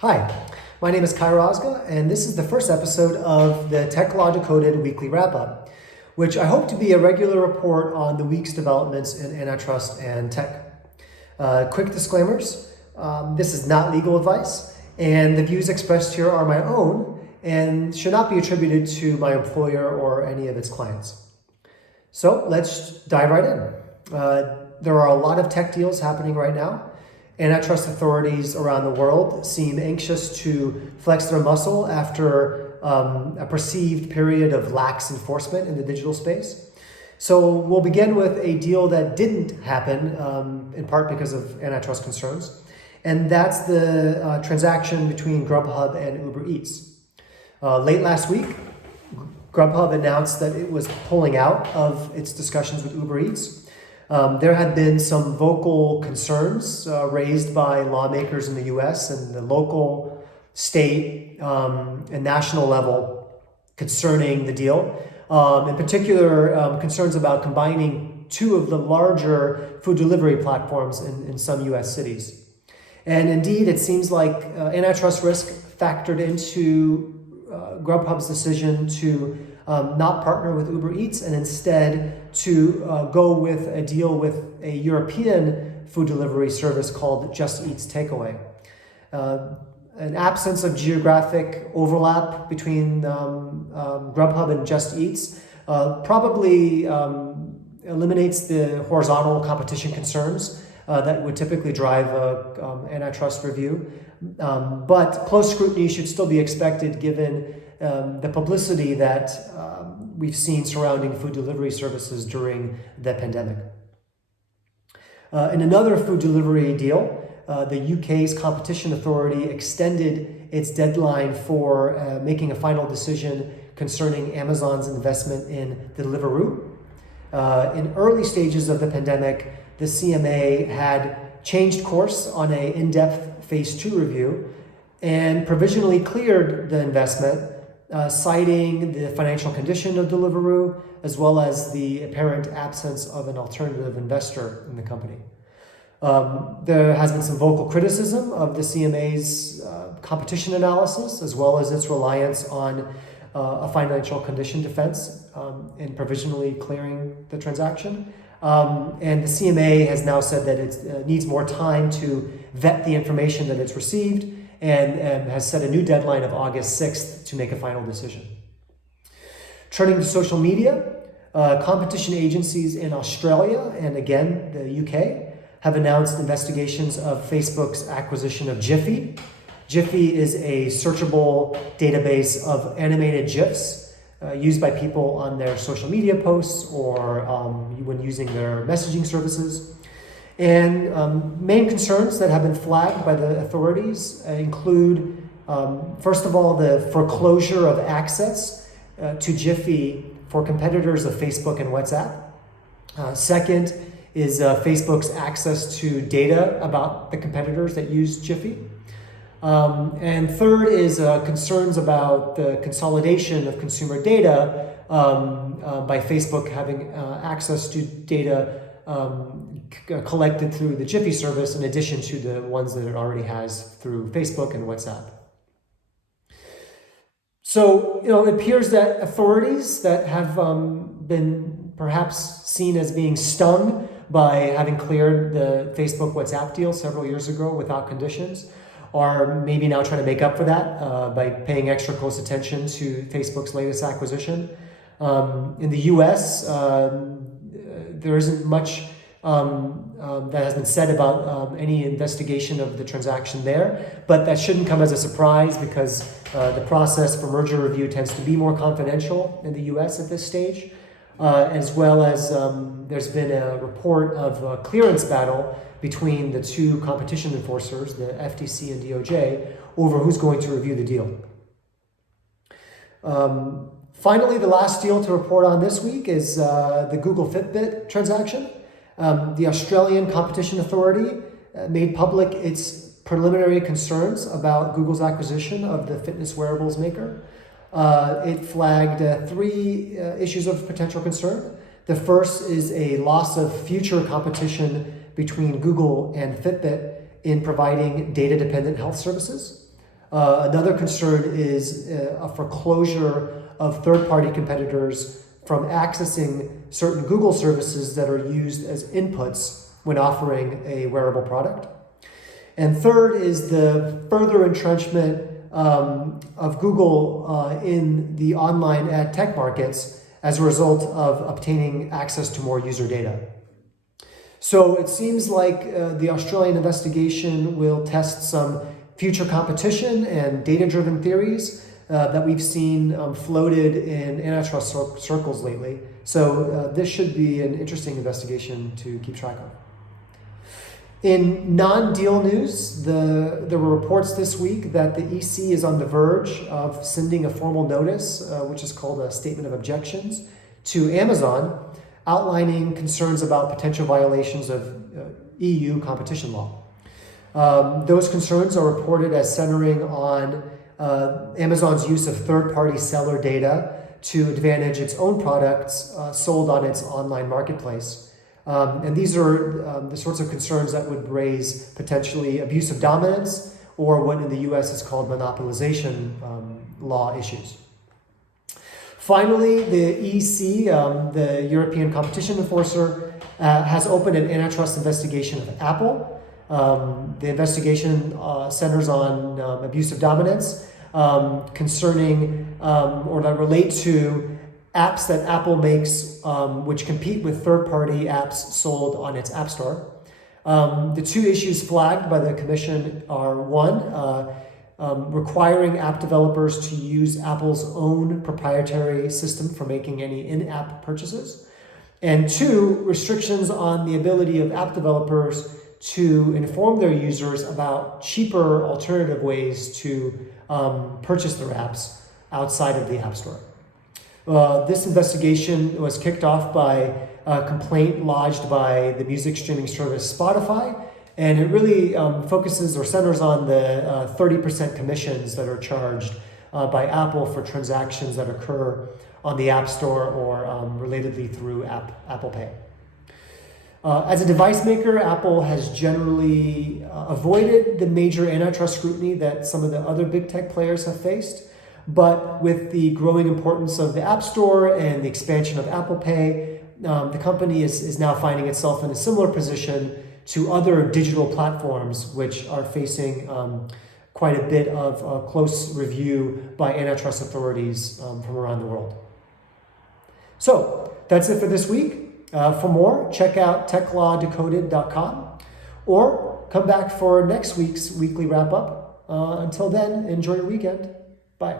Hi, my name is Kai Rosga, and this is the first episode of the Tech Law Decoded weekly wrap-up, which I hope to be a regular report on the week's developments in antitrust and tech. Quick disclaimers, this is not legal advice, and the views expressed here are my own and should not be attributed to my employer or any of its clients. So let's dive right in. There are a lot of tech deals happening right now. Antitrust authorities around the world seem anxious to flex their muscle after a perceived period of lax enforcement in the digital space. So we'll begin with a deal that didn't happen, in part because of antitrust concerns, and that's the transaction between Grubhub and Uber Eats. Late last week, Grubhub announced that it was pulling out of its discussions with Uber Eats. There had been some vocal concerns raised by lawmakers in the US and the local, state, and national level concerning the deal. In particular, concerns about combining two of the larger food delivery platforms in some US cities. And indeed, it seems like antitrust risk factored into Grubhub's decision to not partner with Uber Eats and instead to go with a deal with a European food delivery service called Just Eat's Takeaway. An absence of geographic overlap between Grubhub and Just Eats probably eliminates the horizontal competition concerns that would typically drive antitrust review. But close scrutiny should still be expected given the publicity that we've seen surrounding food delivery services during the pandemic. In another food delivery deal, the UK's Competition Authority extended its deadline for making a final decision concerning Amazon's investment in Deliveroo. In early stages of the pandemic, the CMA had changed course on an in-depth Phase 2 review and provisionally cleared the investment, citing the financial condition of Deliveroo, as well as the apparent absence of an alternative investor in the company. There has been some vocal criticism of the CMA's competition analysis, as well as its reliance on a financial condition defense in provisionally clearing the transaction. And the CMA has now said that it needs more time to vet the information that it's received and has set a new deadline of August 6th to make a final decision. Turning to social media, competition agencies in Australia and again the UK have announced investigations of Facebook's acquisition of Jiffy. Jiffy is a searchable database of animated GIFs used by people on their social media posts or when using their messaging services. And main concerns that have been flagged by the authorities include, first of all, the foreclosure of access to Jiffy for competitors of Facebook and WhatsApp. Second is Facebook's access to data about the competitors that use Jiffy. And third is concerns about the consolidation of consumer data by Facebook having access to data collected through the Jiffy service in addition to the ones that it already has through Facebook and WhatsApp. So, it appears that authorities that have been perhaps seen as being stung by having cleared the Facebook WhatsApp deal several years ago without conditions are maybe now trying to make up for that by paying extra close attention to Facebook's latest acquisition. In the US, there isn't much that has been said about any investigation of the transaction there, but that shouldn't come as a surprise because the process for merger review tends to be more confidential in the US at this stage, as well as there's been a report of a clearance battle between the two competition enforcers, the FTC and DOJ, over who's going to review the deal. Finally, the last deal to report on this week is the Google Fitbit transaction. The Australian Competition Authority made public its preliminary concerns about Google's acquisition of the fitness wearables maker. It flagged three issues of potential concern. The first is a loss of future competition between Google and Fitbit in providing data-dependent health services. Another concern is a foreclosure of third-party competitors from accessing certain Google services that are used as inputs when offering a wearable product. And third is the further entrenchment of Google in the online ad tech markets as a result of obtaining access to more user data. So it seems like the Australian investigation will test some future competition and data-driven theories that we've seen floated in antitrust circles lately. So this should be an interesting investigation to keep track of. In non-deal news, there were reports this week that the EC is on the verge of sending a formal notice, which is called a Statement of Objections, to Amazon, outlining concerns about potential violations of EU competition law. Those concerns are reported as centering on Amazon's use of third-party seller data to advantage its own products sold on its online marketplace. And these are the sorts of concerns that would raise potentially abuse of dominance, or what in the US is called monopolization law issues. Finally, the EC, the European Competition Enforcer, has opened an antitrust investigation of Apple. The investigation centers on abuse of dominance concerning or that relate to apps that Apple makes which compete with third-party apps sold on its App Store. The two issues flagged by the Commission are one, requiring app developers to use Apple's own proprietary system for making any in-app purchases, and two, restrictions on the ability of app developers to inform their users about cheaper alternative ways to purchase their apps outside of the App Store. This investigation was kicked off by a complaint lodged by the music streaming service Spotify, and it really focuses or centers on the 30% commissions that are charged by Apple for transactions that occur on the App Store or relatedly through Apple Pay. As a device maker, Apple has generally avoided the major antitrust scrutiny that some of the other big tech players have faced. But with the growing importance of the App Store and the expansion of Apple Pay, the company is now finding itself in a similar position to other digital platforms, which are facing quite a bit of close review by antitrust authorities from around the world. So that's it for this week. For more, check out techlawdecoded.com or come back for next week's weekly wrap-up. Until then, enjoy your weekend. Bye.